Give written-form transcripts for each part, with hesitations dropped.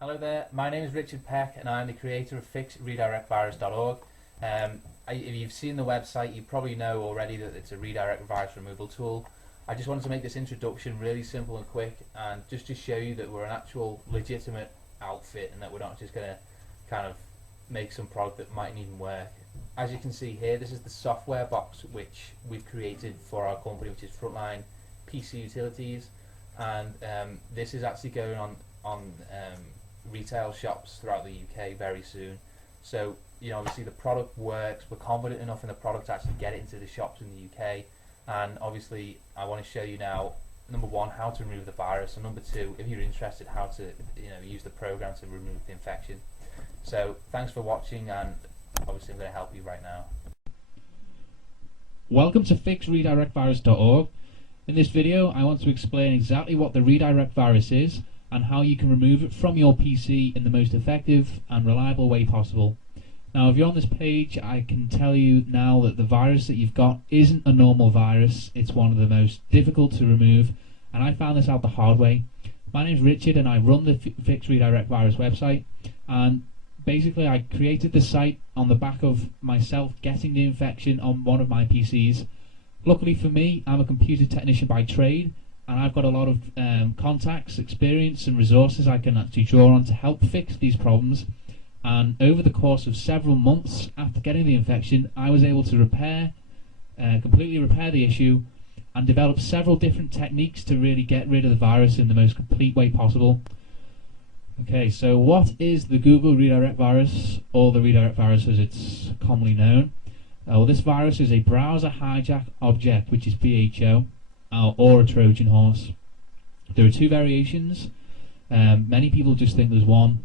Hello there, my name is Richard Peck and I'm the creator of fixredirectvirus.org. If you've seen the website, you probably know already that it's a redirect virus removal tool. I just wanted to make this introduction really simple and quick, and just to show you that we're an actual legitimate outfit and that we're not just going to kind of make some product that mightn't even work. As you can see here, this is the software box which we've created for our company, which is Frontline PC Utilities, and this is actually going on retail shops throughout the UK very soon. So, you know, obviously the product works, we're confident enough in the product to actually get it into the shops in the UK, and obviously I want to show you now, number one, how to remove the virus, and number two, if you're interested, how to use the program to remove the infection. So thanks for watching, and obviously I'm going to help you right now. Welcome to fixredirectvirus.org. In this video I want to explain exactly what the redirect virus is and how you can remove it from your PC in the most effective and reliable way possible. Now, if you're on this page, I can tell you now that the virus that you've got isn't a normal virus. It's one of the most difficult to remove, and I found this out the hard way. My name's Richard and I run the Fix Redirect Virus website, and basically I created the site on the back of myself getting the infection on one of my PCs. Luckily for me, I'm a computer technician by trade, and I've got a lot of contacts, experience and resources I can actually draw on to help fix these problems. And over the course of several months after getting the infection, I was able to completely repair the issue and develop several different techniques to really get rid of the virus in the most complete way possible. Okay, so what is the Google redirect virus, or the redirect virus as it's commonly known? Well, this virus is a browser hijack object, which is BHO, or a Trojan horse. There are two variations. Many people just think there's one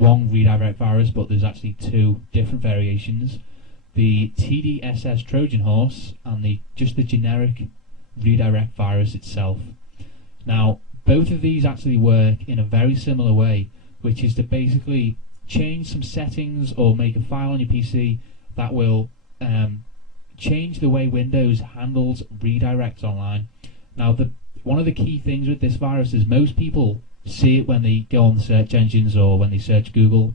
redirect virus, but there's actually two different variations. The TDSS Trojan horse and just the generic redirect virus itself. Now, both of these actually work in a very similar way, which is to basically change some settings or make a file on your PC that will change the way Windows handles redirects online. Now, one of the key things with this virus is most people see it when they go on the search engines or when they search Google,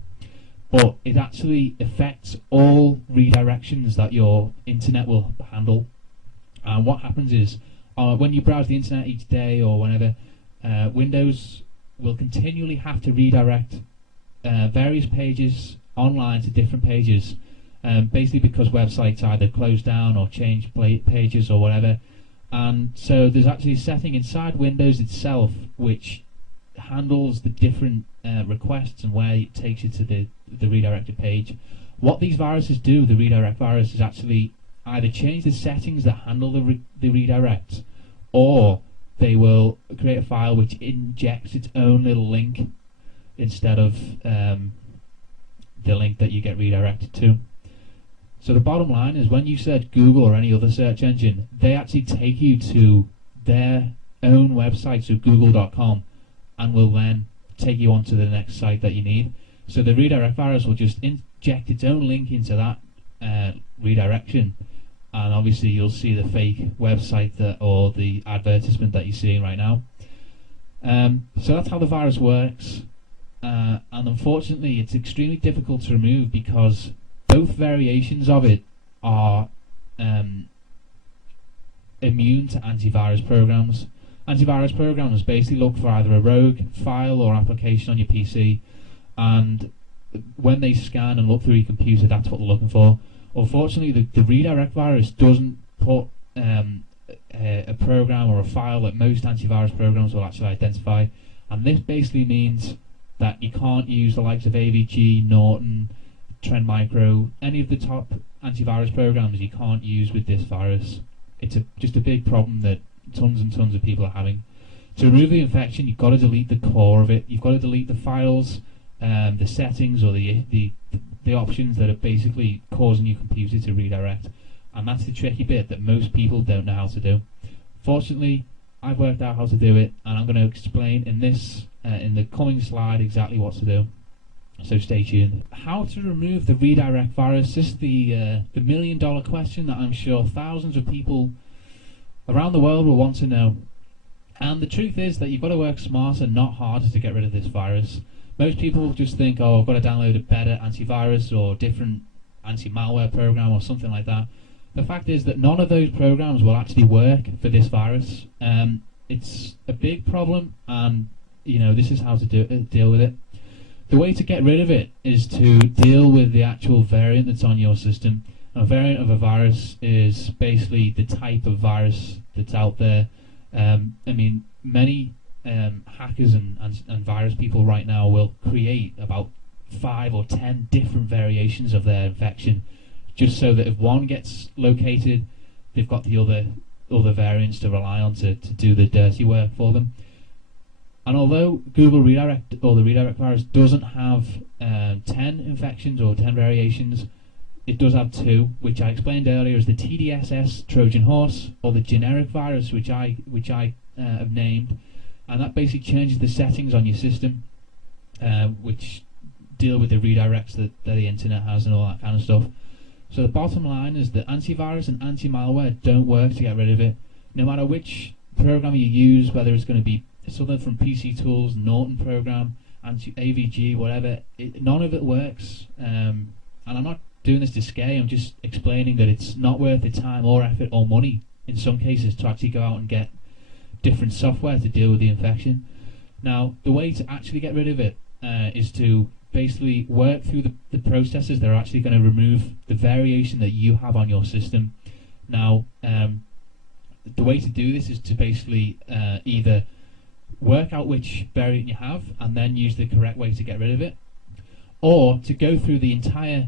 but it actually affects all redirections that your internet will handle. And what happens is, when you browse the internet each day or whenever, Windows will continually have to redirect various pages online to different pages, basically because websites either close down or change pages or whatever. And so there's actually a setting inside Windows itself which handles the different requests and where it takes you to the redirected page. What these viruses do, the redirect virus, is actually either change the settings that handle the redirect, or they will create a file which injects its own little link instead of the link that you get redirected to. So the bottom line is, when you search Google or any other search engine, they actually take you to their own website, so google.com, and will then take you onto the next site that you need. So the redirect virus will just inject its own link into that redirection, and obviously you'll see the fake website or the advertisement that you're seeing right now. So that's how the virus works, and unfortunately it's extremely difficult to remove because both variations of it are immune to antivirus programs. Antivirus programs basically look for either a rogue file or application on your PC, and when they scan and look through your computer, that's what they're looking for. Unfortunately, the redirect virus doesn't put a program or a file that most antivirus programs will actually identify, and this basically means that you can't use the likes of AVG, Norton, Trend Micro, any of the top antivirus programs you can't use with this virus. It's just a big problem that tons and tons of people are having. To remove the infection, you've got to delete the core of it. You've got to delete the files, the settings, or the options that are basically causing your computer to redirect. And that's the tricky bit that most people don't know how to do. Fortunately, I've worked out how to do it, and I'm going to explain in the coming slide exactly what to do. So stay tuned. How to remove the redirect virus? This is the $1,000,000 question that I'm sure thousands of people around the world will want to know. And the truth is that you've got to work smarter, not harder, to get rid of this virus. Most people just think, oh, I've got to download a better antivirus or different anti-malware program or something like that. The fact is that none of those programs will actually work for this virus. It's a big problem, and this is how to deal with it. The way to get rid of it is to deal with the actual variant that's on your system. A variant of a virus is basically the type of virus that's out there. Many hackers and virus people right now will create about 5 or 10 different variations of their infection, just so that if one gets located, they've got the other variants to rely on to do the dirty work for them. And although Google Redirect, or the redirect virus, doesn't have 10 infections or 10 variations, it does have 2, which I explained earlier as the TDSS Trojan horse, or the generic virus, which I have named, and that basically changes the settings on your system, which deal with the redirects that the internet has and all that kind of stuff. So the bottom line is that antivirus and anti-malware don't work to get rid of it. No matter which program you use, whether it's going to be something from PC Tools, Norton program, AVG, whatever, none of it works. And I'm not doing this to scare you, I'm just explaining that it's not worth the time or effort or money in some cases to actually go out and get different software to deal with the infection. Now, the way to actually get rid of it is to basically work through the processes that are actually going to remove the variation that you have on your system. Now, the way to do this is to basically either work out which variant you have and then use the correct way to get rid of it, or to go through the entire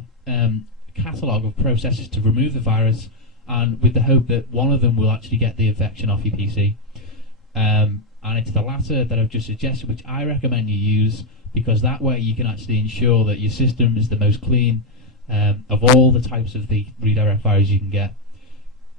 catalogue of processes to remove the virus, and with the hope that one of them will actually get the infection off your PC. And it's the latter that I've just suggested, which I recommend you use, because that way you can actually ensure that your system is the most clean of all the types of the redirect virus you can get.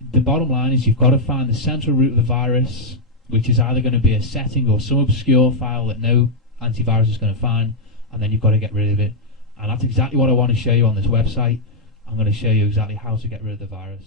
The bottom line is you've got to find the central root of the virus, which is either going to be a setting or some obscure file that no antivirus is going to find, and then you've got to get rid of it. And that's exactly what I want to show you on this website. I'm going to show you exactly how to get rid of the virus.